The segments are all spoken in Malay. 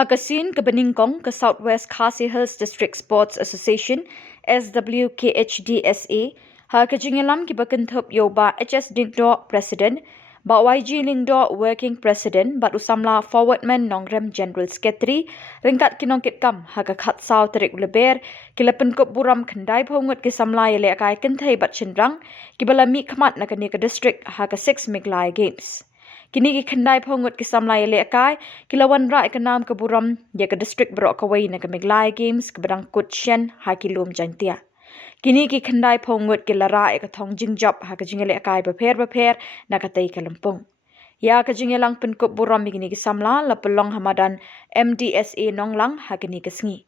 Hakasin ke Beningkong ke Southwest Khasi Hills District Sports Association SWKHDSA ha ke Jingelam ki bakenthop yoba HS Dingdo President ba YG Lingdo Working President bat usamla Forwardman Nongrem General Secretary ringkat kinongkit kam ha ka khatsau terik leber kilapen kop buram khandai phongot ki samla yele kai kenthai bat chinrang ki balami khmat na kani ka district ha ka 6 Miglai Games. Kini ki khandai phongot ki samlai le kai kilawan ra ka nam ka buram ya ka district bro ka wai na ka Miglai Games ka badang kut shen ha ki lum jantia. Kini ki khandai phongot ki lara ka thong jingjap ha ka jingale kai ba pher na ka tai ka lampong. Ya ka jingelang pen kop buram kini ki samla la pelong hamadan MDSA nonglang ha kini ka sngi.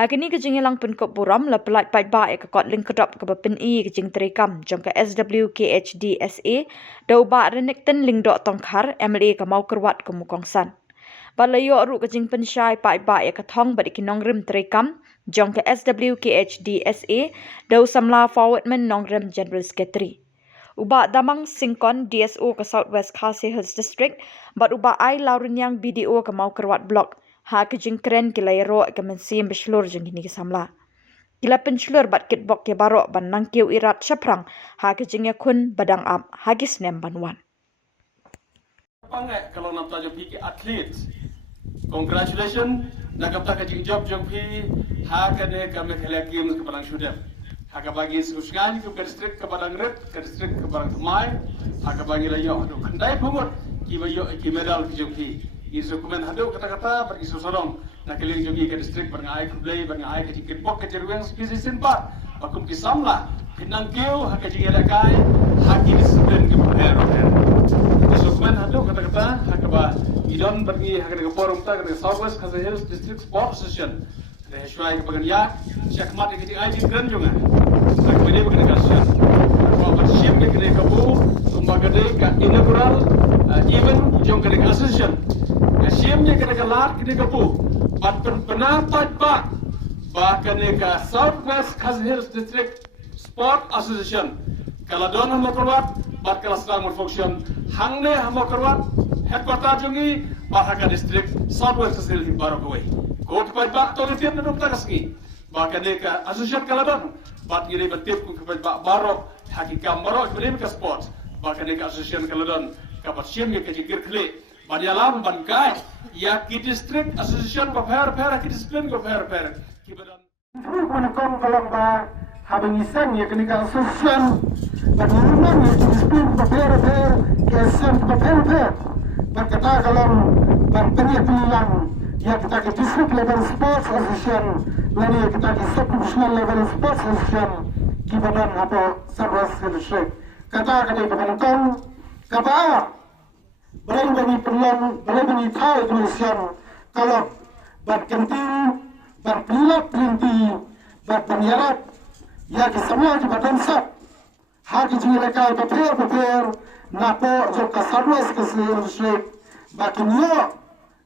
Hakini ke jingelang penkop buram la pelat pai ba ka kot ling kedap ke bapin I ke jing terekam jong ke SWKHDSA dau ba renekten ling dok tongkar MLA ka mau kerwat ke mukongsan. Balayo ru ke jing pensyai pai ba ka thong ba ikinong rim terekam jong ke SWKHDSA dau samla Forwardman Nongrem General Secretary. Uba damang singkon DSO ke Southwest Khasi Hills District bat uba ai laurenyang BDO ke mau kerwat blok ha ke jing keren ki layro ke mensim beslur jeng kini ke samla. Kila penslur bat kitbok ke barok ban nangkiu irat syaprang ha ke jing yakun badang am ha ki snem banwan. Pangai kalau nak tajuk pi atlet. Congratulations nak kapta ke jing job pi ha ke ne ka me khala games ke balang shudem. Ha ka bagi susngan ke district ke badang ret ke district ke badang mai ha ka bagi layo do kandai pumut ki bayo ki medal ke jing pi. Isu komen hadu kata-kata bagi susorong nak keling jogi ke distrik bangai kublai bangai ke tiket pok ke jeruang spesi simpat bakum ki samla pinang keu hak ke jingela kai hak disiplin ke per isu komen hadu kata-kata hak ba idon bagi hak ke forum ta ke Southwest Khasi Hills District Sports Association le shwai ke bagan ya syakmat ke ai di keren juga hak bede bagan kasian ko bership ke kabu tumbaga de ka inaugural even jong ke association Asyamnya kena kelar kena kepu. Bat pendapat ba kena ke Southwest Khasi Hills District Sport Association. Kalau don hamo kerwat, bat kelas selangor function. Hangne hamo kerwat, headquarter jungi, bat haka district Southwest Khasi Hills baru kawai. Kau tepat ba tu tiap naduk teraski. Ba kena ke association kalau don, bat kiri bertiap ku kepat ba baru hakikam baru kena ke sport. Ba kena ke association kalau don, kapat siamnya ke jikir klik. Badialam bangkai ya ki district association ko fair ki discipline ko fair ki badan ko kom kolong ba habang isang ya kenika association badialam ya ki discipline ko fair ki SM ko fair berkata kolong berpenilang ya kita ke district level sports association lani kita ke sub-national level sports association ki badan apa Southwest District kata kenika kolong kapa Berang bagi peluang, berang bagi tahu Indonesia kalau berkenting, berpilak pelinti, berpenyarat, ya kesemua di badan sab. Haki jinglekai beper, napo joka Southwest Khasi Hills District, bagi niyo,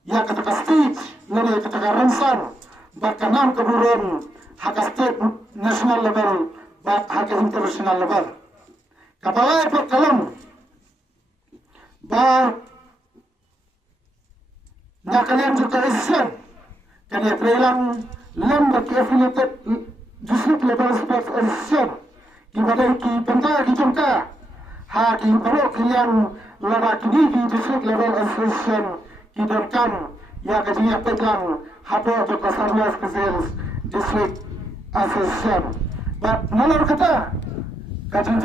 ya ketika stage, lalu ketika ransan, berkenam keburuan, haka state national level, haka international level. Kapalai perkalam, ba na kalian juga isen kalian terhilang lembaga affiliated district level sports association di mana ki pentas di jangka hari baru kalian lewat di district level association hidupkan ya kajian pegang habo juga Southwest Khasi Hills district association but nalar kata kajian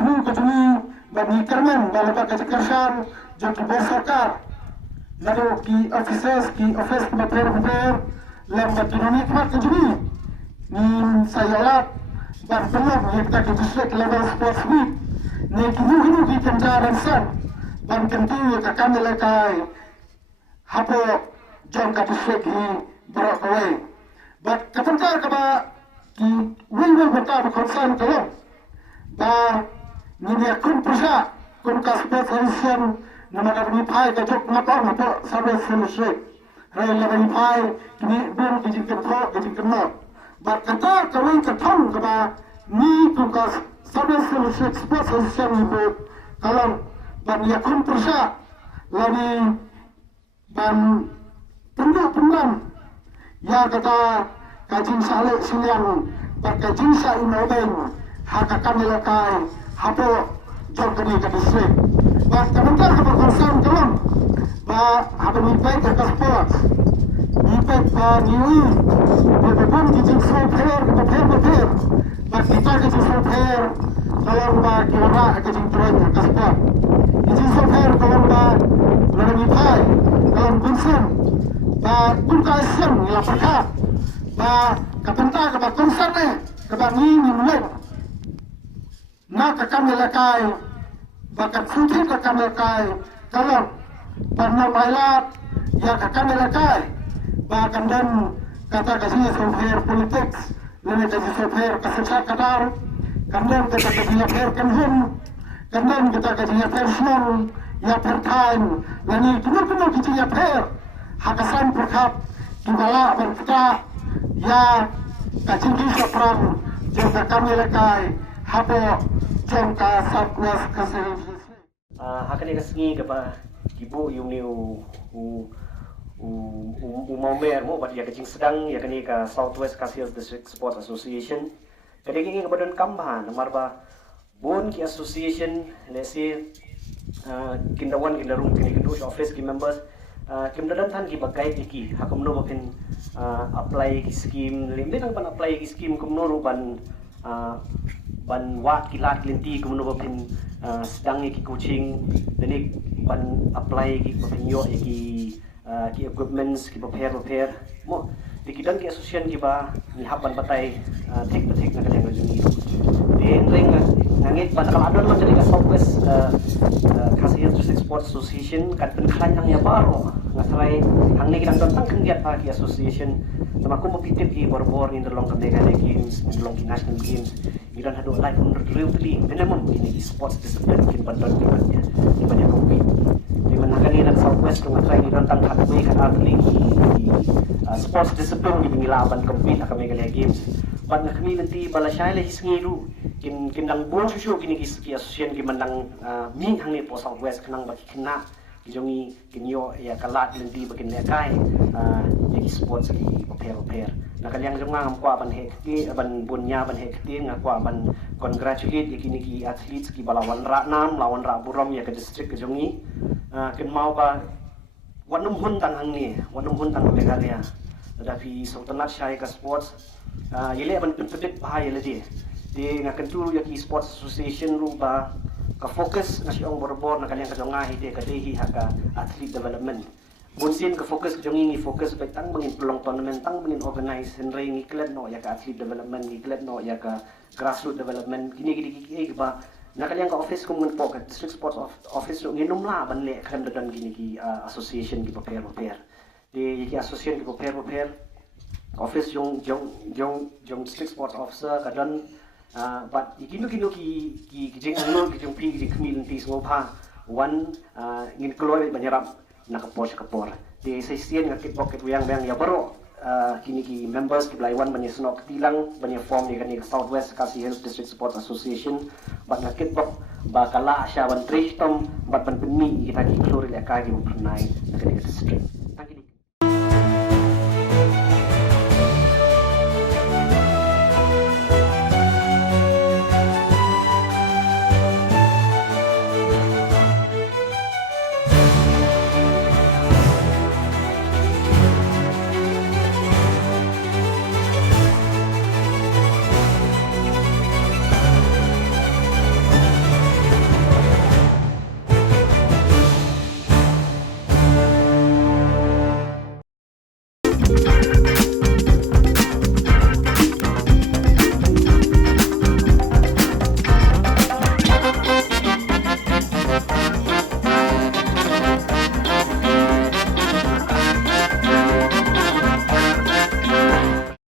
bagi kerman balapan kecerdasan jadi bersakar lalu ki office kementerian lembaga dinamik mat jadi ni saya dan belum kita ke district level sports week ni kini di kencaran san dan kentiu ke kami lekai hapo jong ke district ni berakawai but kepentar kaba ki will betar konsen tolong ba ni dia kun persa kun ka sports association nama kami pai ka jok ngapor ngapo Southwest Khasi Hills rai la kami pai kini ber di kenno ba kata kawin ka thong ka ba ni kun ka Southwest Khasi Hills sports association ni kalam ban ya kun persa lani ban pendam ya kata kajin salik siliang berkajin sa inobeng haka kami lekai hapo jom kini ke distrik bah kementar ke berkonsen kelom bah hapo mipek ke sports mipek bah niui berbebun kijing soper beper bah kita kijing soper kalau bah kira kijing tuan ke sport kijing soper kalau bah lalu mipai kalau konsen bah buka sen la pakat bah kementar ke berkonsen ke bangi niulen maka kami lekai bakat suci ke kami lekai kalau pernah mailat ya ke kami lekai bahkan dan kata kasih sofer politik dan kasih sofer kesejahteraan kadar kemudian kita kasih sofer kenhun kemudian kita kasih sofer small ya per time dan ini kena kita sofer hakasan perkap kibala berkata ya kasih sofer juga kami lekai hapo jangka Southwest kasih hakan ikas ngi kapa ibu yung ni umamer mo bat ya kajing sedang ya kani ka Southwest Casinos District Sports Association kadi kingi kabadon kambahan marba bon ki association lesi kindawan kindarum kini kindu office ki members kimdadan than ki bagay ki hakamno bakin apply ki scheme limit ang pan apply ki scheme kumno ruban ban wat kilat linti kumno bakin sedang ki coaching denik ban apply ki bakin yo ki equipments ki prepare mo dikidan ki association ki ba ni haban batay tek na kanyang rejuni den ring ngangit ban kaladon man dari ka Southwest Casinos District Sports Association kat penklan yang ya baro ngasrai hang ni kidang tang kengiat pa ki association sama ko mapitip ki borbor in the long Kamegale games in the long national games idan hado like under really minimum ini sports discipline kin banton ki banyak compete di mana kanina sa Southwest kung try idan tang hatwe ka athlete sports discipline di laban compete ka Kamegale games but na kami nanti balasyay hisngiru kinang bon susyo kini ki association ki manang min hangni po Southwest kanang bakikna jongi kinyo ya kalat nanti bakin lekai ya ki sports ki pair nakalyang jong ngam kwa ban hekti ban bunya ban hekti ngakwa ban congratulate ya kini ki athletes ki balawan ra nam lawan ra buram ya ke district ke jongi kin mau ba wanum hun tang hangni wanum hun tang Meghalaya tapi sautanat syai ka sports yele ban penpedet bahaya ledi di ngakentu ya ki sports association ru ba ka fokus na siyang borbor na kanyang kadongahi de kadehi haka athlete development bunsin ka fokus jongi ni fokus bay tang bangin pelong tournament tang bangin organize henry ni kled no ya ka athlete development ni kled no ya ka grassroots development kini gidi ba na kanyang ka office kung ngun po ka district sports office no nginum la ban le kan dadan gini ki association ki prepare di ki association ki prepare office jong district sports officer kadan but ikino ki jeng ano ki jeng pi ki kmil ti ngopa one ngin kloy banyarap nakapor di session ngakit pocket yang ya baro kini ki members ki Blaiwan banya senok tilang banya form ni kani Southwest Casinos District Sports Association but ngakit pok bakala sya ban tristom bat ban penmi kita ki klori la ka ki pernai nakani district